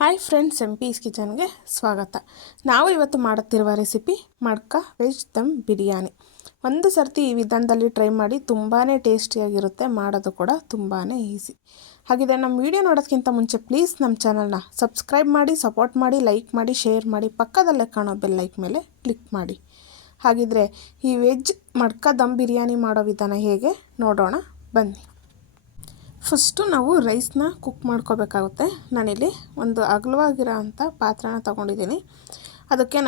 Hi friends, MP's ಕಿಚನ್ಗೆ ಸ್ವಾಗತ. ನಾವು ಇವತ್ತು ಮಾಡುತ್ತಿರುವ ರೆಸಿಪಿ ಮಡ್ಕ ವೆಜ್ ದಮ್ ಬಿರಿಯಾನಿ. ಒಂದು ಸರ್ತಿ ಈ ವಿಧಾನದಲ್ಲಿ ಟ್ರೈ ಮಾಡಿ, ತುಂಬಾ ಟೇಸ್ಟಿಯಾಗಿರುತ್ತೆ. ಮಾಡೋದು ಕೂಡ ತುಂಬಾ ಈಸಿ. ಹಾಗಿದೆ, ನಮ್ಮ ವಿಡಿಯೋ ನೋಡೋದಕ್ಕಿಂತ ಮುಂಚೆ ಪ್ಲೀಸ್ ನಮ್ಮ ಚಾನಲ್ನ ಸಬ್ಸ್ಕ್ರೈಬ್ ಮಾಡಿ, ಸಪೋರ್ಟ್ ಮಾಡಿ, ಲೈಕ್ ಮಾಡಿ, ಶೇರ್ ಮಾಡಿ, ಪಕ್ಕದಲ್ಲೇ ಕಾಣೋ ಬೆಲ್ ಲೈಕ್ ಮೇಲೆ ಕ್ಲಿಕ್ ಮಾಡಿ. ಹಾಗಿದ್ರೆ ಈ ವೆಜ್ ಮಡ್ಕ ದಮ್ ಬಿರಿಯಾನಿ ಮಾಡೋ ವಿಧಾನ ಹೇಗೆ ನೋಡೋಣ ಬನ್ನಿ. ಫಸ್ಟು ನಾವು ರೈಸ್ನ ಕುಕ್ ಮಾಡ್ಕೋಬೇಕಾಗುತ್ತೆ. ನಾನಿಲ್ಲಿ ಒಂದು ಅಗಲವಾಗಿರೋ ಅಂಥ ಪಾತ್ರನ ತೊಗೊಂಡಿದ್ದೀನಿ. ಅದಕ್ಕೆ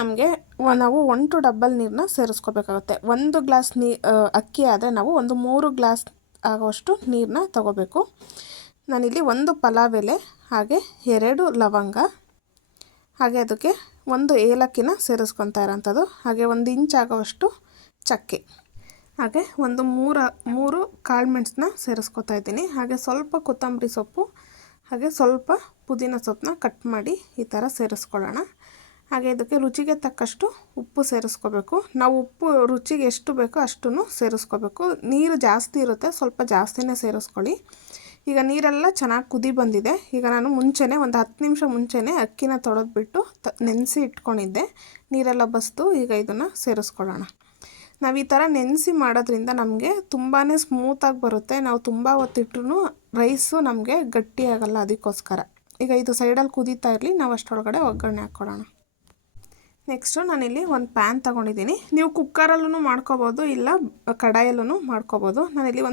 ನಾವು 1 ಡಬ್ಬಲ್ ನೀರನ್ನ ಸೇರಿಸ್ಕೋಬೇಕಾಗುತ್ತೆ. 1 ಗ್ಲಾಸ್ ಅಕ್ಕಿ ಆದರೆ ನಾವು 3 ಗ್ಲಾಸ್ ಆಗೋಷ್ಟು ನೀರನ್ನ ತೊಗೋಬೇಕು. ನಾನಿಲ್ಲಿ 1 ಪಲಾವ್ ಎಲೆ, ಹಾಗೆ 2 ಲವಂಗ, ಹಾಗೆ ಅದಕ್ಕೆ 1 ಏಲಕ್ಕಿನ ಸೇರಿಸ್ಕೊತಾ ಇರೋಂಥದ್ದು, ಹಾಗೆ 1 ಇಂಚ್ ಆಗೋಷ್ಟು ಚಕ್ಕೆ, ಹಾಗೆ ಒಂದು ಮೂರು ಕಾಳು ಮೆಣಸನ್ನ ಸೇರಿಸ್ಕೊತಾ ಇದ್ದೀನಿ. ಹಾಗೆ ಸ್ವಲ್ಪ ಕೊತ್ತಂಬರಿ ಸೊಪ್ಪು, ಹಾಗೆ ಸ್ವಲ್ಪ ಪುದೀನ ಸೊಪ್ಪನ್ನ ಕಟ್ ಮಾಡಿ ಈ ಥರ ಸೇರಿಸ್ಕೊಳ್ಳೋಣ. ಹಾಗೆ ಇದಕ್ಕೆ ರುಚಿಗೆ ತಕ್ಕಷ್ಟು ಉಪ್ಪು ಸೇರಿಸ್ಕೋಬೇಕು. ನಾವು ಉಪ್ಪು ರುಚಿಗೆ ಎಷ್ಟು ಬೇಕೋ ಅಷ್ಟನ್ನು ಸೇರಿಸ್ಕೋಬೇಕು. ನೀರು ಜಾಸ್ತಿ ಇರುತ್ತೆ, ಸ್ವಲ್ಪ ಜಾಸ್ತಿನೇ ಸೇರಿಸ್ಕೊಳ್ಳಿ. ಈಗ ನೀರೆಲ್ಲ ಚೆನ್ನಾಗಿ ಕುದಿ ಬಂದಿದೆ. ಈಗ ನಾನು ಮುಂಚೆನೇ ಒಂದು 10 ನಿಮಿಷ ಮುಂಚೆನೇ ಅಕ್ಕಿನ ತೊಳೆದ್ಬಿಟ್ಟು ನೆನೆಸಿ ಇಟ್ಕೊಂಡಿದ್ದೆ. ನೀರೆಲ್ಲ ಬಸ್ತು ಈಗ ಇದನ್ನು ಸೇರಿಸ್ಕೊಳ್ಳೋಣ. ನಾವು ಈ ಥರ ನೆನೆಸಿ ಮಾಡೋದ್ರಿಂದ ನಮಗೆ ತುಂಬಾ ಸ್ಮೂತಾಗಿ ಬರುತ್ತೆ. ನಾವು ತುಂಬ ಹೊತ್ತಿಟ್ರೂ ರೈಸು ನಮಗೆ ಗಟ್ಟಿಯಾಗಲ್ಲ. ಅದಕ್ಕೋಸ್ಕರ ಈಗ ಇದು ಸೈಡಲ್ಲಿ ಕುದೀತಾ ಇರಲಿ, ನಾವು ಅಷ್ಟರೊಳಗಡೆ ಒಗ್ಗರಣೆ ಹಾಕ್ಕೊಳ್ಳೋಣ. ನೆಕ್ಸ್ಟು ನಾನಿಲ್ಲಿ ಒಂದು ಪ್ಯಾನ್ ತೊಗೊಂಡಿದ್ದೀನಿ. ನೀವು ಕುಕ್ಕರಲ್ಲೂ ಮಾಡ್ಕೋಬೋದು, ಇಲ್ಲ ಕಡಾಯಲ್ಲೂ ಮಾಡ್ಕೋಬೋದು. ನಾನಿಲ್ಲಿ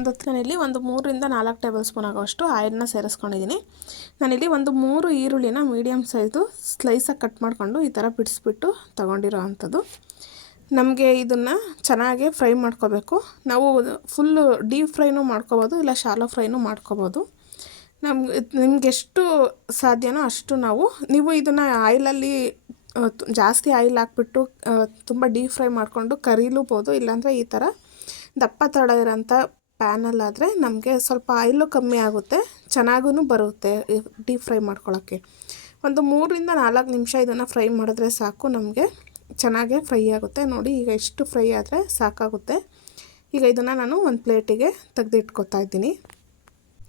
ಒಂದು 3ರಿಂದ 4 ಟೇಬಲ್ ಸ್ಪೂನ್ ಆಗೋಷ್ಟು ಆಯಿಲ್ನ ಸೇರಿಸ್ಕೊಂಡಿದ್ದೀನಿ. ನಾನಿಲ್ಲಿ 3 ಈರುಳ್ಳಿನ ಮೀಡಿಯಮ್ ಸೈಜು ಸ್ಲೈಸಾಗಿ ಕಟ್ ಮಾಡಿಕೊಂಡು ಈ ಥರ ಬಿಡಿಸ್ಬಿಟ್ಟು ತೊಗೊಂಡಿರೋ ಅಂಥದ್ದು. ನಮಗೆ ಇದನ್ನು ಚೆನ್ನಾಗಿ ಫ್ರೈ ಮಾಡ್ಕೋಬೇಕು. ನಾವು ಫುಲ್ಲು ಡೀಪ್ ಫ್ರೈನೂ ಮಾಡ್ಕೋಬೋದು, ಇಲ್ಲ ಶಾಲೋ ಫ್ರೈನೂ ಮಾಡ್ಕೋಬೋದು. ನಿಮ್ಗೆ ಎಷ್ಟು ಸಾಧ್ಯನೋ ಅಷ್ಟು ನೀವು ಇದನ್ನು ಆಯಿಲಲ್ಲಿ ಜಾಸ್ತಿ ಆಯಿಲ್ ಹಾಕ್ಬಿಟ್ಟು ತುಂಬ ಡೀಪ್ ಫ್ರೈ ಮಾಡಿಕೊಂಡು ಕರೀಲೂಬೋದು. ಇಲ್ಲಾಂದರೆ ಈ ಥರ ದಪ್ಪ ತಳ ಇರೋಂಥ ಪ್ಯಾನಲ್ಲಾದರೆ ನಮಗೆ ಸ್ವಲ್ಪ ಆಯಿಲು ಕಮ್ಮಿ ಆಗುತ್ತೆ, ಚೆನ್ನಾಗೂ ಬರುತ್ತೆ ಡೀಪ್ ಫ್ರೈ ಮಾಡ್ಕೊಳ್ಳೋಕ್ಕೆ. ಒಂದು 3ರಿಂದ 4 ನಿಮಿಷ ಇದನ್ನು ಫ್ರೈ ಮಾಡಿದ್ರೆ ಸಾಕು, ನಮಗೆ ಚೆನ್ನಾಗೇ ಫ್ರೈ ಆಗುತ್ತೆ. ನೋಡಿ, ಈಗ ಎಷ್ಟು ಫ್ರೈ ಆದರೆ ಸಾಕಾಗುತ್ತೆ. ಈಗ ಇದನ್ನು ನಾನು ಒಂದು ಪ್ಲೇಟಿಗೆ ತೆಗೆದಿಟ್ಕೊತಾ ಇದ್ದೀನಿ.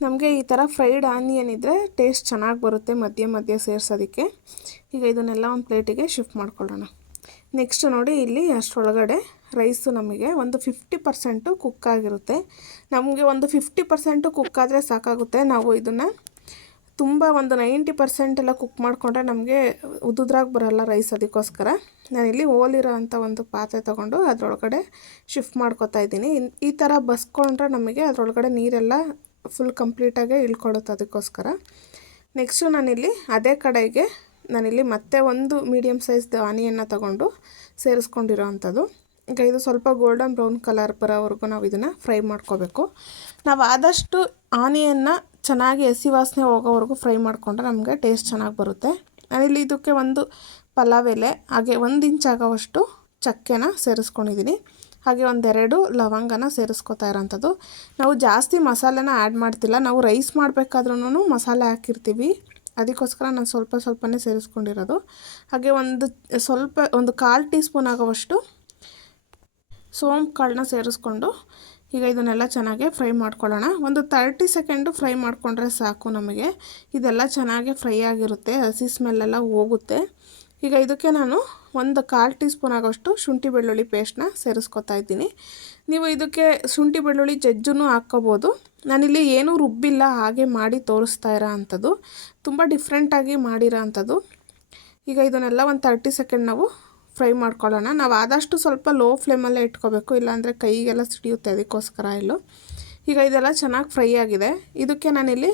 ನಮಗೆ ಈ ಥರ ಫ್ರೈಡ್ ಆನಿಯನ್ ಇದ್ದರೆ ಟೇಸ್ಟ್ ಚೆನ್ನಾಗಿ ಬರುತ್ತೆ ಮಧ್ಯೆ ಸೇರಿಸೋದಕ್ಕೆ. ಈಗ ಇದನ್ನೆಲ್ಲ ಒಂದು ಪ್ಲೇಟಿಗೆ ಶಿಫ್ಟ್ ಮಾಡ್ಕೊಳ್ಳೋಣ. ನೆಕ್ಸ್ಟ್ ನೋಡಿ, ಇಲ್ಲಿ ಅಷ್ಟರೊಳಗಡೆ ರೈಸು ನಮಗೆ ಒಂದು 50% ಕುಕ್ ಆಗಿರುತ್ತೆ. ನಮಗೆ ಒಂದು 50% ಕುಕ್ ಆದರೆ ಸಾಕಾಗುತ್ತೆ. ನಾವು ಇದನ್ನು ತುಂಬ ಒಂದು 90% ಎಲ್ಲ ಕುಕ್ ಮಾಡಿಕೊಂಡ್ರೆ ನಮಗೆ ಉದುದ್ರಾಗಿ ಬರೋಲ್ಲ ರೈಸ್. ಅದಕ್ಕೋಸ್ಕರ ನಾನಿಲ್ಲಿ ಓಲಿರೋ ಅಂಥ ಒಂದು ಪಾತ್ರೆ ತೊಗೊಂಡು ಅದರೊಳಗಡೆ ಶಿಫ್ಟ್ ಮಾಡ್ಕೊತಾ ಇದ್ದೀನಿ. ಈ ಥರ ಬಸ್ಕೊಂಡ್ರೆ ನಮಗೆ ಅದರೊಳಗಡೆ ನೀರೆಲ್ಲ ಫುಲ್ ಕಂಪ್ಲೀಟಾಗೆ ಇಳ್ಕೊಳ್ಳುತ್ತೆ. ಅದಕ್ಕೋಸ್ಕರ ನೆಕ್ಸ್ಟು ನಾನಿಲ್ಲಿ ಅದೇ ಕಡೆಗೆ ಮತ್ತೆ ಒಂದು ಮೀಡಿಯಮ್ ಸೈಜ್ದು ಆನಿಯನ್ನ ತೊಗೊಂಡು ಸೇರಿಸ್ಕೊಂಡಿರೋ ಅಂಥದ್ದು. ಈಗ ಇದು ಸ್ವಲ್ಪ ಗೋಲ್ಡನ್ ಬ್ರೌನ್ ಕಲರ್ ಬರೋವರೆಗೂ ನಾವು ಇದನ್ನು ಫ್ರೈ ಮಾಡ್ಕೋಬೇಕು. ನಾವು ಆದಷ್ಟು ಆನಿಯನ್ನ ಚೆನ್ನಾಗಿ ಹಸಿ ವಾಸನೆ ಹೋಗೋವರೆಗೂ ಫ್ರೈ ಮಾಡಿಕೊಂಡ್ರೆ ನಮಗೆ ಟೇಸ್ಟ್ ಚೆನ್ನಾಗಿ ಬರುತ್ತೆ. ನಾನಿಲ್ಲಿ ಇದಕ್ಕೆ 1 ಪಲಾವ್ ಎಲೆ, ಹಾಗೆ 1 ಇಂಚ್ ಆಗೋವಷ್ಟು ಚಕ್ಕೆನ ಸೇರಿಸ್ಕೊಂಡಿದ್ದೀನಿ. ಹಾಗೆ 2 ಲವಂಗನ ಸೇರಿಸ್ಕೊತಾ ಇರೋಂಥದ್ದು. ನಾವು ಜಾಸ್ತಿ ಮಸಾಲೆನ ಆ್ಯಡ್ ಮಾಡ್ತಿಲ್ಲ, ನಾವು ರೈಸ್ ಮಾಡಬೇಕಾದ್ರೂ ಮಸಾಲೆ ಹಾಕಿರ್ತೀವಿ. ಅದಕ್ಕೋಸ್ಕರ ನಾನು ಸ್ವಲ್ಪನೇ ಸೇರಿಸ್ಕೊಂಡಿರೋದು. ಹಾಗೆ ಒಂದು 1/4 ಟೀ ಸ್ಪೂನ್ ಆಗೋವಷ್ಟು ಸೋಂಪು ಕಾಳನ್ನ ಸೇರಿಸ್ಕೊಂಡು ಈಗ ಇದನ್ನೆಲ್ಲ ಚೆನ್ನಾಗಿ ಫ್ರೈ ಮಾಡ್ಕೊಳ್ಳೋಣ. ಒಂದು 30 ಸೆಕೆಂಡು ಫ್ರೈ ಮಾಡಿಕೊಂಡ್ರೆ ಸಾಕು. ನಮಗೆ ಇದೆಲ್ಲ ಚೆನ್ನಾಗಿ ಫ್ರೈ ಆಗಿರುತ್ತೆ, ಹಸಿ ಸ್ಮೆಲ್ಲೆಲ್ಲ ಹೋಗುತ್ತೆ. ಈಗ ಇದಕ್ಕೆ ನಾನು 1/4 ಟೀ ಸ್ಪೂನ್ ಆಗೋಷ್ಟು ಶುಂಠಿ ಬೆಳ್ಳುಳ್ಳಿ ಪೇಸ್ಟ್ನ ಸೇರಿಸ್ಕೊತಾ ಇದ್ದೀನಿ. ನೀವು ಇದಕ್ಕೆ ಶುಂಠಿ ಬೆಳ್ಳುಳ್ಳಿ ಜಜ್ಜೂ ಹಾಕ್ಕೋಬೋದು. ನಾನಿಲ್ಲಿ ಏನೂ ರುಬ್ಬಿಲ್ಲ, ಹಾಗೆ ಮಾಡಿ ತೋರಿಸ್ತಾ ಇರೋ ಅಂಥದ್ದು, ತುಂಬ ಡಿಫ್ರೆಂಟಾಗಿ ಮಾಡಿರೋ ಅಂಥದ್ದು. ಈಗ ಇದನ್ನೆಲ್ಲ ಒಂದು 30 ಸೆಕೆಂಡ್ ನಾವು ಫ್ರೈ ಮಾಡ್ಕೊಳ್ಳೋಣ. ನಾವು ಆದಷ್ಟು ಸ್ವಲ್ಪ ಲೋ ಫ್ಲೇಮಲ್ಲೇ ಇಟ್ಕೋಬೇಕು, ಇಲ್ಲಾಂದರೆ ಕೈಗೆಲ್ಲ ಸಿಡಿಯುತ್ತೆ. ಅದಕ್ಕೋಸ್ಕರ ಈಗ ಇದೆಲ್ಲ ಚೆನ್ನಾಗಿ ಫ್ರೈ ಆಗಿದೆ. ಇದಕ್ಕೆ ನಾನಿಲ್ಲಿ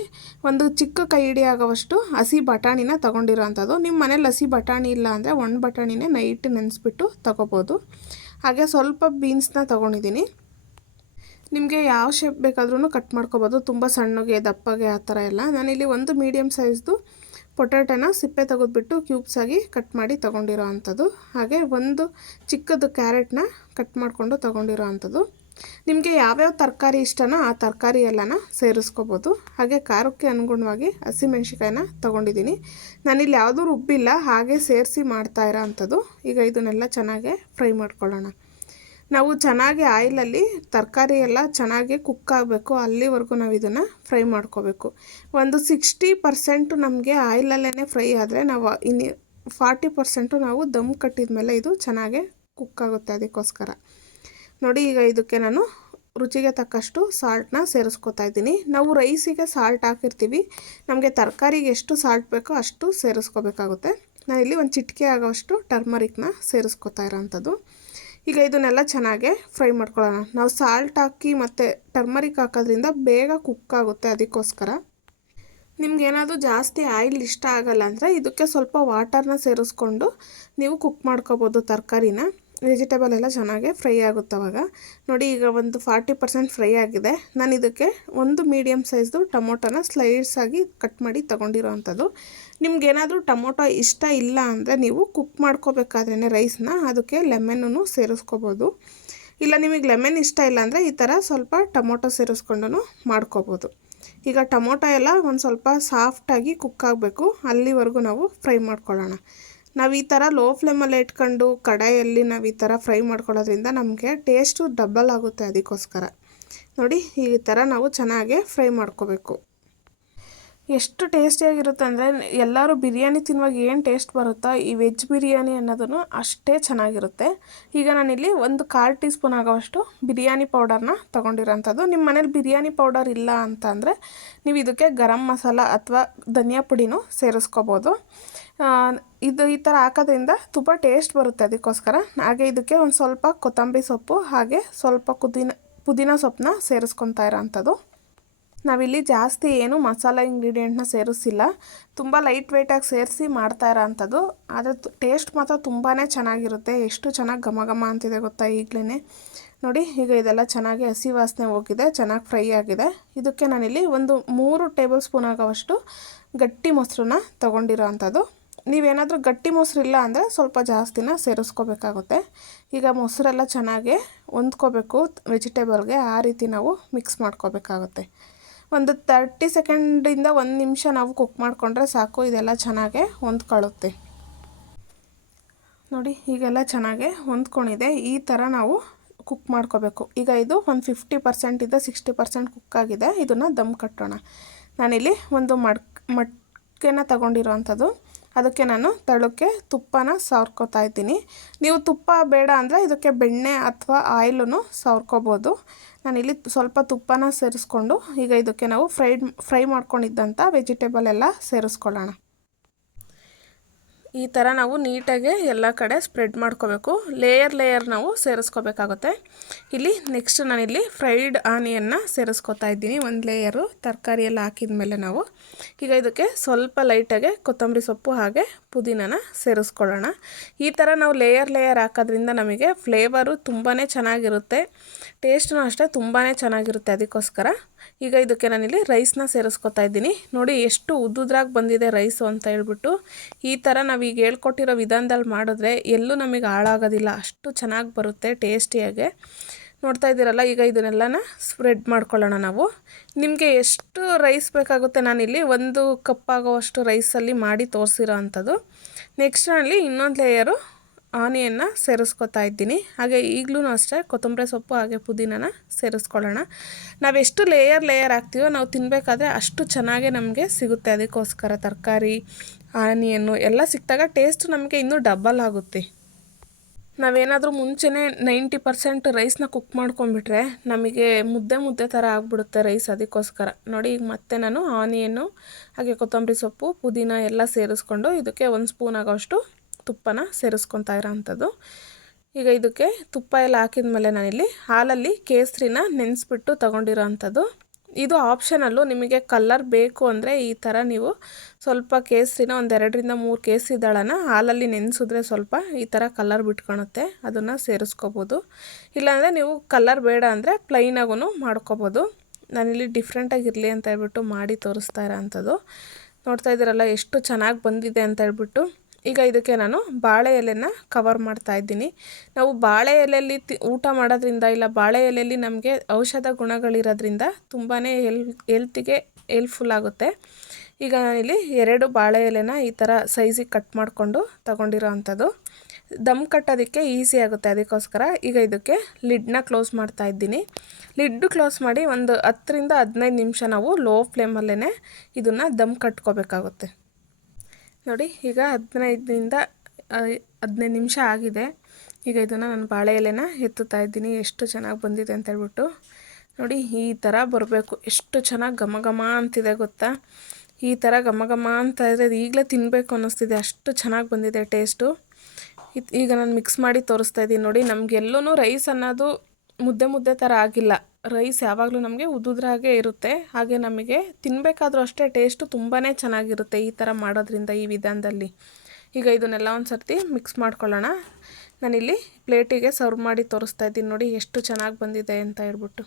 ಒಂದು ಚಿಕ್ಕ ಕೈ ಹಿಡಿ ಆಗೋವಷ್ಟು ಹಸಿ ಬಟಾಣಿನ ತೊಗೊಂಡಿರೋ ಅಂಥದ್ದು. ನಿಮ್ಮ ಮನೇಲಿ ಹಸಿ ಬಟಾಣಿ ಇಲ್ಲ ಅಂದರೆ ಒಣ ಬಟಾಣಿನೇ ನೈಟ್ ನೆನೆಸ್ಬಿಟ್ಟು ತೊಗೋಬೋದು. ಹಾಗೆ ಸ್ವಲ್ಪ ಬೀನ್ಸ್ನ ತೊಗೊಂಡಿದ್ದೀನಿ. ನಿಮಗೆ ಯಾವ ಶೇಪ್ ಬೇಕಾದ್ರೂ ಕಟ್ ಮಾಡ್ಕೋಬೋದು, ತುಂಬ ಸಣ್ಣಗೆ ದಪ್ಪಗೆ ಆ ಥರ ಎಲ್ಲ. ನಾನಿಲ್ಲಿ 1 ಮೀಡಿಯಮ್ ಸೈಜ್ದು ಪೊಟ್ಯಾಟೋನ ಸಿಪ್ಪೆ ತೆಗೆದುಬಿಟ್ಟು ಕ್ಯೂಬ್ಸಾಗಿ ಕಟ್ ಮಾಡಿ ತೊಗೊಂಡಿರೋ ಅಂಥದ್ದು. ಹಾಗೆ 1 ಚಿಕ್ಕದು ಕ್ಯಾರೆಟ್ನ ಕಟ್ ಮಾಡಿಕೊಂಡು ತೊಗೊಂಡಿರೋ ಅಂಥದ್ದು. ನಿಮಗೆ ಯಾವ್ಯಾವ ತರಕಾರಿ ಇಷ್ಟನೋ ಆ ತರಕಾರಿ ಎಲ್ಲನ ಸೇರಿಸ್ಕೋಬೋದು. ಹಾಗೆ ಖಾರಕ್ಕೆ ಅನುಗುಣವಾಗಿ ಹಸಿಮೆಣ್ಸಿಕಾಯಿನ ತೊಗೊಂಡಿದ್ದೀನಿ. ನಾನಿಲ್ಲಿ ಯಾವುದೂ ರುಬ್ಬಿಲ್ಲ, ಹಾಗೆ ಸೇರಿಸಿ ಮಾಡ್ತಾ ಇರೋ ಅಂಥದ್ದು. ಈಗ ಇದನ್ನೆಲ್ಲ ಚೆನ್ನಾಗಿ ಫ್ರೈ ಮಾಡ್ಕೊಳ್ಳೋಣ. ನಾವು ಚೆನ್ನಾಗಿ ಆಯಿಲಲ್ಲಿ ತರಕಾರಿ ಎಲ್ಲ ಚೆನ್ನಾಗಿ ಕುಕ್ ಆಗಬೇಕು, ಅಲ್ಲಿವರೆಗೂ ನಾವು ಇದನ್ನು ಫ್ರೈ ಮಾಡ್ಕೋಬೇಕು. ಒಂದು 60% ನಮಗೆ ಆಯಿಲಲ್ಲೇ ಫ್ರೈ ಆದರೆ ನಾವು ಇನ್ನು 40% ನಾವು ದಮ್ ಕಟ್ಟಿದ ಮೇಲೆ ಇದು ಚೆನ್ನಾಗಿ ಕುಕ್ ಆಗುತ್ತೆ. ಅದಕ್ಕೋಸ್ಕರ ನೋಡಿ, ಈಗ ಇದಕ್ಕೆ ನಾನು ರುಚಿಗೆ ತಕ್ಕಷ್ಟು ಸಾಲ್ಟನ್ನ ಸೇರಿಸ್ಕೊತಾ ಇದ್ದೀನಿ. ನಾವು ರೈಸಿಗೆ ಸಾಲ್ಟ್ ಹಾಕಿರ್ತೀವಿ, ನಮಗೆ ತರಕಾರಿಗೆ ಎಷ್ಟು ಸಾಲ್ಟ್ ಬೇಕೋ ಅಷ್ಟು ಸೇರಿಸ್ಕೋಬೇಕಾಗುತ್ತೆ. ನಾನಿಲ್ಲಿ ಒಂದು ಚಿಟಿಕೆ ಆಗೋಷ್ಟು ಟರ್ಮರಿಕ್ನ ಸೇರಿಸ್ಕೊತಾ ಇರೋವಂಥದ್ದು. ಈಗ ಇದನ್ನೆಲ್ಲ ಚೆನ್ನಾಗೆ ಫ್ರೈ ಮಾಡ್ಕೊಳ್ಳೋಣ. ನಾವು ಸಾಲ್ಟ್ ಹಾಕಿ ಮತ್ತು ಟರ್ಮರಿಕ್ ಹಾಕೋದ್ರಿಂದ ಬೇಗ ಕುಕ್ ಆಗುತ್ತೆ. ಅದಕ್ಕೋಸ್ಕರ ನಿಮ್ಗೇನಾದರೂ ಜಾಸ್ತಿ ಆಯಿಲ್ ಇಷ್ಟ ಆಗಲ್ಲ ಅಂದರೆ ಇದಕ್ಕೆ ಸ್ವಲ್ಪ ವಾಟರ್ನ ಸೇರಿಸ್ಕೊಂಡು ನೀವು ಕುಕ್ ಮಾಡ್ಕೋಬೋದು ತರಕಾರಿನ. ವೆಜಿಟೇಬಲ್ ಎಲ್ಲ ಚೆನ್ನಾಗೆ ಫ್ರೈ ಆಗುತ್ತೆ ಅವಾಗ. ನೋಡಿ, ಈಗ ಒಂದು 40% ಫ್ರೈ ಆಗಿದೆ. ನಾನು ಇದಕ್ಕೆ ಒಂದು ಮೀಡಿಯಮ್ ಸೈಜ್ದು ಟೊಮೊಟೊನ ಸ್ಲೈಡ್ಸ್ ಆಗಿ ಕಟ್ ಮಾಡಿ ತೊಗೊಂಡಿರೋ ಅಂಥದ್ದು. ನಿಮ್ಗೇನಾದರೂ ಟೊಮೊಟೊ ಇಷ್ಟ ಇಲ್ಲ ಅಂದರೆ ನೀವು ಕುಕ್ ಮಾಡ್ಕೋಬೇಕಾದ್ರೇ ರೈಸ್ನ ಅದಕ್ಕೆ ಲೆಮನ್ನೂ ಸೇರಿಸ್ಕೋಬೋದು. ಇಲ್ಲ ನಿಮಗೆ ಲೆಮನ್ ಇಷ್ಟ ಇಲ್ಲ ಅಂದರೆ ಈ ಥರ ಸ್ವಲ್ಪ ಟೊಮೊಟೊ ಸೇರಿಸ್ಕೊಂಡು ಮಾಡ್ಕೋಬೋದು. ಈಗ ಟೊಮೊಟೊ ಎಲ್ಲ ಒಂದು ಸ್ವಲ್ಪ ಸಾಫ್ಟಾಗಿ ಕುಕ್ ಆಗಬೇಕು, ಅಲ್ಲಿವರೆಗೂ ನಾವು ಫ್ರೈ ಮಾಡ್ಕೊಳ್ಳೋಣ. ನಾವು ಈ ಥರ ಲೋ ಫ್ಲೇಮಲ್ಲಿ ಇಟ್ಕೊಂಡು ಕಡಾಯಲ್ಲಿ ನಾವು ಈ ಥರ ಫ್ರೈ ಮಾಡ್ಕೊಳ್ಳೋದ್ರಿಂದ ನಮಗೆ ಟೇಸ್ಟು ಡಬಲ್ ಆಗುತ್ತೆ. ಅದಕ್ಕೋಸ್ಕರ ನೋಡಿ, ಈ ಥರ ನಾವು ಚೆನ್ನಾಗೆ ಫ್ರೈ ಮಾಡ್ಕೋಬೇಕು. ಎಷ್ಟು ಟೇಸ್ಟಿಯಾಗಿರುತ್ತೆ ಅಂದರೆ ಎಲ್ಲರೂ ಬಿರಿಯಾನಿ ತಿನ್ನುವಾಗ ಏನು ಟೇಸ್ಟ್ ಬರುತ್ತೋ ಈ ವೆಜ್ ಬಿರಿಯಾನಿ ಅನ್ನೋದನ್ನು ಅಷ್ಟೇ ಚೆನ್ನಾಗಿರುತ್ತೆ. ಈಗ ನಾನಿಲ್ಲಿ ಒಂದು 1/4 ಟೀ ಸ್ಪೂನ್ ಆಗೋಷ್ಟು ಬಿರಿಯಾನಿ ಪೌಡರ್ನ ತೊಗೊಂಡಿರೋಂಥದ್ದು. ನಿಮ್ಮ ಮನೇಲಿ ಬಿರಿಯಾನಿ ಪೌಡರ್ ಇಲ್ಲ ಅಂತ ಅಂದರೆ ನೀವು ಇದಕ್ಕೆ ಗರಂ ಮಸಾಲ ಅಥವಾ ಧನಿಯಾ ಪುಡಿನೂ ಸೇರಿಸ್ಕೋಬೋದು. ಇದು ಈ ಥರ ಹಾಕೋದ್ರಿಂದ ತುಂಬ ಟೇಸ್ಟ್ ಬರುತ್ತೆ. ಅದಕ್ಕೋಸ್ಕರ ಹಾಗೆ ಇದಕ್ಕೆ ಒಂದು ಸ್ವಲ್ಪ ಕೊತ್ತಂಬರಿ ಸೊಪ್ಪು ಹಾಗೆ ಸ್ವಲ್ಪ ಪುದೀನ ಸೊಪ್ಪನ್ನ ಸೇರಿಸ್ಕೊತಾ ಇರೋಂಥದ್ದು. ನಾವಿಲ್ಲಿ ಜಾಸ್ತಿ ಏನು ಮಸಾಲ ಇಂಗ್ರೀಡಿಯೆಂಟ್ನ ಸೇರಿಸಿಲ್ಲ, ತುಂಬ ಲೈಟ್ ವೆಯ್ಟಾಗಿ ಸೇರಿಸಿ ಮಾಡ್ತಾ ಇರೋಂಥದ್ದು. ಆದರೆ ಟೇಸ್ಟ್ ಮಾತ್ರ ತುಂಬಾ ಚೆನ್ನಾಗಿರುತ್ತೆ. ಎಷ್ಟು ಚೆನ್ನಾಗಿ ಘಮ ಘಮ ಅಂತಿದೆ ಗೊತ್ತಾ ಈಗಲೇ. ನೋಡಿ, ಈಗ ಇದೆಲ್ಲ ಚೆನ್ನಾಗಿ ಹಸಿ ವಾಸನೆ ಹೋಗಿದೆ, ಚೆನ್ನಾಗಿ ಫ್ರೈ ಆಗಿದೆ. ಇದಕ್ಕೆ ನಾನಿಲ್ಲಿ ಒಂದು 3 ಟೇಬಲ್ ಸ್ಪೂನ್ ಆಗೋವಷ್ಟು ಗಟ್ಟಿ ಮೊಸರನ್ನ ತೊಗೊಂಡಿರೋ ಅಂಥದ್ದು. ನೀವೇನಾದರೂ ಗಟ್ಟಿ ಮೊಸರು ಇಲ್ಲ ಅಂದರೆ ಸ್ವಲ್ಪ ಜಾಸ್ತಿನ ಸೇರಿಸ್ಕೋಬೇಕಾಗುತ್ತೆ. ಈಗ ಮೊಸರೆಲ್ಲ ಚೆನ್ನಾಗಿ ಹೊಂದ್ಕೋಬೇಕು ವೆಜಿಟೇಬಲ್ಗೆ, ಆ ರೀತಿ ನಾವು ಮಿಕ್ಸ್ ಮಾಡ್ಕೋಬೇಕಾಗುತ್ತೆ. ಒಂದು 30 ಸೆಕೆಂಡಿಂದ 1 ನಿಮಿಷ ನಾವು ಕುಕ್ ಮಾಡಿಕೊಂಡ್ರೆ ಸಾಕು, ಇದೆಲ್ಲ ಚೆನ್ನಾಗೆ ಹೊಂದ್ಕೊಳ್ಳುತ್ತೆ. ನೋಡಿ, ಈಗೆಲ್ಲ ಚೆನ್ನಾಗೆ ಹೊಂದ್ಕೊಂಡಿದೆ. ಈ ಥರ ನಾವು ಕುಕ್ ಮಾಡ್ಕೋಬೇಕು. ಈಗ ಇದು ಒಂದು 50% 60% ಕುಕ್ ಆಗಿದೆ. ಇದನ್ನು ದಮ್ ಕಟ್ಟೋಣ. ನಾನಿಲ್ಲಿ ಒಂದು ಮಡ್ಕೆನ ತಗೊಂಡಿರೋ ಅಂಥದ್ದು, ಅದಕ್ಕೆ ನಾನು ತಳಕ್ಕೆ ತುಪ್ಪನ ಸವರ್ಕೋತಾ ಇದ್ದೀನಿ. ನೀವು ತುಪ್ಪ ಬೇಡ ಅಂದರೆ ಇದಕ್ಕೆ ಬೆಣ್ಣೆ ಅಥವಾ ಆಯಿಲನ್ನು ಸವರ್ಕೋಬೋದು. ನಾನಿಲ್ಲಿ ಸ್ವಲ್ಪ ತುಪ್ಪನ ಸೇರಿಸ್ಕೊಂಡು ಈಗ ಇದಕ್ಕೆ ನಾವು ಫ್ರೈ ಮಾಡ್ಕೊಂಡಿದ್ದಂಥ ವೆಜಿಟೇಬಲ್ ಎಲ್ಲ ಸೇರಿಸ್ಕೊಳ್ಳೋಣ. ಈ ಥರ ನಾವು ನೀಟಾಗಿ ಎಲ್ಲ ಕಡೆ ಸ್ಪ್ರೆಡ್ ಮಾಡ್ಕೋಬೇಕು. ಲೇಯರ್ ನಾವು ಸೇರಿಸ್ಕೋಬೇಕಾಗುತ್ತೆ. ಇಲ್ಲಿ ನೆಕ್ಸ್ಟ್ ನಾನಿಲ್ಲಿ ಫ್ರೈಡ್ ಆನಿಯನ್ನ ಸೇರಿಸ್ಕೊತಾ ಇದ್ದೀನಿ. ಒಂದು ಲೇಯರು ತರಕಾರಿ ಎಲ್ಲ ಹಾಕಿದ ಮೇಲೆ ನಾವು ಈಗ ಇದಕ್ಕೆ ಸ್ವಲ್ಪ ಲೈಟಾಗೆ ಕೊತ್ತಂಬರಿ ಸೊಪ್ಪು ಹಾಗೆ ಪುದೀನನ ಸೇರಿಸ್ಕೊಳ್ಳೋಣ. ಈ ಥರ ನಾವು ಲೇಯರ್ ಹಾಕೋದ್ರಿಂದ ನಮಗೆ ಫ್ಲೇವರು ತುಂಬಾ ಚೆನ್ನಾಗಿರುತ್ತೆ, ಟೇಸ್ಟೂ ಅಷ್ಟೇ ತುಂಬಾ ಚೆನ್ನಾಗಿರುತ್ತೆ. ಅದಕ್ಕೋಸ್ಕರ ಈಗ ಇದಕ್ಕೆ ನಾನಿಲ್ಲಿ ರೈಸ್ನ ಸೇರಿಸ್ಕೊತಾ ಇದ್ದೀನಿ. ನೋಡಿ, ಎಷ್ಟು ಉದ್ದುದ್ರಾಗಿ ಬಂದಿದೆ ರೈಸು ಅಂತ ಹೇಳ್ಬಿಟ್ಟು. ಈ ಥರ ನಾವೀಗ ಹೇಳ್ಕೊಟ್ಟಿರೋ ವಿಧಾನದಲ್ಲಿ ಮಾಡಿದ್ರೆ ಎಲ್ಲೂ ನಮಗೆ ಹಾಳಾಗೋದಿಲ್ಲ, ಅಷ್ಟು ಚೆನ್ನಾಗಿ ಬರುತ್ತೆ ಟೇಸ್ಟಿಯಾಗೆ. ನೋಡ್ತಾ ಇದ್ದೀರಲ್ಲ, ಈಗ ಇದನ್ನೆಲ್ಲನ ಸ್ಪ್ರೆಡ್ ಮಾಡ್ಕೊಳ್ಳೋಣ ನಾವು. ನಿಮಗೆ ಎಷ್ಟು ರೈಸ್ ಬೇಕಾಗುತ್ತೆ, ನಾನಿಲ್ಲಿ 1 ಕಪ್ ಆಗೋವಷ್ಟು ರೈಸಲ್ಲಿ ಮಾಡಿ ತೋರಿಸಿರೋ ಅಂಥದ್ದು. ನೆಕ್ಸ್ಟ್ ನಾನಲ್ಲಿ ಇನ್ನೊಂದು ಲೇಯರು ಆನಿಯನ್ನ ಸೇರಿಸ್ಕೊತಾ ಇದ್ದೀನಿ. ಹಾಗೆ ಈಗಲೂ ಅಷ್ಟೇ ಕೊತ್ತಂಬರಿ ಸೊಪ್ಪು ಹಾಗೆ ಪುದೀನನ ಸೇರಿಸ್ಕೊಳ್ಳೋಣ. ನಾವೆಷ್ಟು ಲೇಯರ್ ಹಾಕ್ತೀವೋ ನಾವು ತಿನ್ನಬೇಕಾದ್ರೆ ಅಷ್ಟು ಚೆನ್ನಾಗೇ ನಮಗೆ ಸಿಗುತ್ತೆ. ಅದಕ್ಕೋಸ್ಕರ ತರಕಾರಿ ಆನಿಯನ್ನು ಎಲ್ಲ ಸಿಕ್ಕಿದಾಗ ಟೇಸ್ಟ್ ನಮಗೆ ಇನ್ನೂ ಡಬಲ್ ಆಗುತ್ತೆ. ನಾವೇನಾದರೂ ಮುಂಚೆನೇ 90% ರೈಸ್ನ ಕುಕ್ ಮಾಡ್ಕೊಂಬಿಟ್ರೆ ನಮಗೆ ಮುದ್ದೆ ಥರ ಆಗಿಬಿಡುತ್ತೆ ರೈಸ್. ಅದಕ್ಕೋಸ್ಕರ ನೋಡಿ, ಈಗ ಮತ್ತೆ ನಾನು ಆನಿಯನ್ನು ಹಾಗೆ ಕೊತ್ತಂಬರಿ ಸೊಪ್ಪು ಪುದೀನ ಎಲ್ಲ ಸೇರಿಸ್ಕೊಂಡು ಇದಕ್ಕೆ 1 ಸ್ಪೂನ್ ಆಗೋಷ್ಟು ತುಪ್ಪನ ಸೇರಿಸ್ಕೊತಾ ಇರೋ ಅಂಥದ್ದು. ಈಗ ಇದಕ್ಕೆ ತುಪ್ಪ ಎಲ್ಲ ಹಾಕಿದ ಮೇಲೆ ನಾನಿಲ್ಲಿ ಹಾಲಲ್ಲಿ ಕೇಸರಿನ ನೆನೆಸ್ಬಿಟ್ಟು ತೊಗೊಂಡಿರೋ ಅಂಥದ್ದು. ಇದು ಆಪ್ಷನಲ್ಲು, ನಿಮಗೆ ಕಲರ್ ಬೇಕು ಅಂದರೆ ಈ ಥರ ನೀವು ಸ್ವಲ್ಪ ಕೇಸರಿನ ಒಂದು 2-3 ಕೇಸರಿ ದಳನ ಹಾಲಲ್ಲಿ ನೆನೆಸಿದ್ರೆ ಸ್ವಲ್ಪ ಈ ಥರ ಕಲರ್ ಬಿಟ್ಕೊಳುತ್ತೆ, ಅದನ್ನು ಸೇರಿಸ್ಕೋಬೋದು. ಇಲ್ಲಾಂದರೆ ನೀವು ಕಲರ್ ಬೇಡ ಅಂದರೆ ಪ್ಲೈನಾಗೂ ಮಾಡ್ಕೋಬೋದು. ನಾನಿಲ್ಲಿ ಡಿಫ್ರೆಂಟಾಗಿರಲಿ ಅಂತ ಹೇಳ್ಬಿಟ್ಟು ಮಾಡಿ ತೋರಿಸ್ತಾ ಇರೋ ಅಂಥದ್ದು. ನೋಡ್ತಾ ಇದ್ದೀರಲ್ಲ ಎಷ್ಟು ಚೆನ್ನಾಗಿ ಬಂದಿದೆ ಅಂತ ಹೇಳ್ಬಿಟ್ಟು. ಈಗ ಇದಕ್ಕೆ ನಾನು ಬಾಳೆ ಎಲೆನ ಕವರ್ ಮಾಡ್ತಾ ಇದ್ದೀನಿ. ನಾವು ಬಾಳೆ ಎಲೆಯಲ್ಲಿ ಊಟ ಮಾಡೋದ್ರಿಂದ ಇಲ್ಲ ಬಾಳೆ ಎಲೆಯಲ್ಲಿ ನಮಗೆ ಔಷಧ ಗುಣಗಳಿರೋದ್ರಿಂದ ತುಂಬಾ ಹೆಲ್ತಿಗೆ ಹೆಲ್ಪ್ಫುಲ್ ಆಗುತ್ತೆ. ಈಗ ನಾನಿಲ್ಲಿ 2 ಬಾಳೆ ಎಲೆನ ಈ ಥರ ಸೈಜಿಗೆ ಕಟ್ ಮಾಡಿಕೊಂಡು ತಗೊಂಡಿರೋ ಅಂಥದ್ದು. ದಮ್ ಕಟ್ಟೋದಕ್ಕೆ ಈಸಿ ಆಗುತ್ತೆ. ಅದಕ್ಕೋಸ್ಕರ ಈಗ ಇದಕ್ಕೆ ಲಿಡ್ನ ಕ್ಲೋಸ್ ಮಾಡ್ತಾ ಇದ್ದೀನಿ. ಲಿಡ್ ಕ್ಲೋಸ್ ಮಾಡಿ ಒಂದು 10ರಿಂದ 15 ನಿಮಿಷ ನಾವು ಲೋ ಫ್ಲೇಮಲ್ಲೇ ಇದನ್ನು ದಮ್ ಕಟ್ಕೋಬೇಕಾಗುತ್ತೆ. ನೋಡಿ ಈಗ 15ರಿಂದ 15 ನಿಮಿಷ ಆಗಿದೆ. ಈಗ ಇದನ್ನು ನಾನು ಬಾಳೆ ಎಲೆನ ಎತ್ತುತ್ತಾ ಇದ್ದೀನಿ. ಎಷ್ಟು ಚೆನ್ನಾಗಿ ಬಂದಿದೆ ಅಂತ ಹೇಳ್ಬಿಟ್ಟು ನೋಡಿ, ಈ ಥರ ಬರಬೇಕು. ಎಷ್ಟು ಚೆನ್ನಾಗಿ ಘಮ ಘಮ ಅಂತಿದೆ ಗೊತ್ತಾ. ಈ ಥರ ಘಮ ಘಮ ಅಂತ ಇದ್ರೆ ಈಗಲೇ ತಿನ್ನಬೇಕು ಅನ್ನಿಸ್ತಿದೆ, ಅಷ್ಟು ಚೆನ್ನಾಗಿ ಬಂದಿದೆ ಟೇಸ್ಟು. ಈಗ ನಾನು ಮಿಕ್ಸ್ ಮಾಡಿ ತೋರಿಸ್ತಾ ಇದ್ದೀನಿ ನೋಡಿ. ನಮಗೆಲ್ಲೂ ರೈಸ್ ಅನ್ನೋದು ಮುದ್ದೆ ಮುದ್ದೆ ಥರ ಆಗಿಲ್ಲ. ರೈಸ್ ಯಾವಾಗಲೂ ನಮಗೆ ಉದುದ್ರಾಗೆ ಇರುತ್ತೆ. ಹಾಗೆ ನಮಗೆ ತಿನ್ನಬೇಕಾದ್ರೂ ಅಷ್ಟೇ ಟೇಸ್ಟು ತುಂಬಾ ಚೆನ್ನಾಗಿರುತ್ತೆ ಈ ಥರ ಮಾಡೋದ್ರಿಂದ, ಈ ವಿಧಾನದಲ್ಲಿ. ಈಗ ಇದನ್ನೆಲ್ಲ ಒಂದು ಸರ್ತಿ ಮಿಕ್ಸ್ ಮಾಡ್ಕೊಳ್ಳೋಣ. ನಾನಿಲ್ಲಿ ಪ್ಲೇಟಿಗೆ ಸರ್ವ್ ಮಾಡಿ ತೋರಿಸ್ತಾ ಇದ್ದೀನಿ ನೋಡಿ, ಎಷ್ಟು ಚೆನ್ನಾಗಿ ಬಂದಿದೆ ಅಂತ ಹೇಳ್ಬಿಟ್ಟು.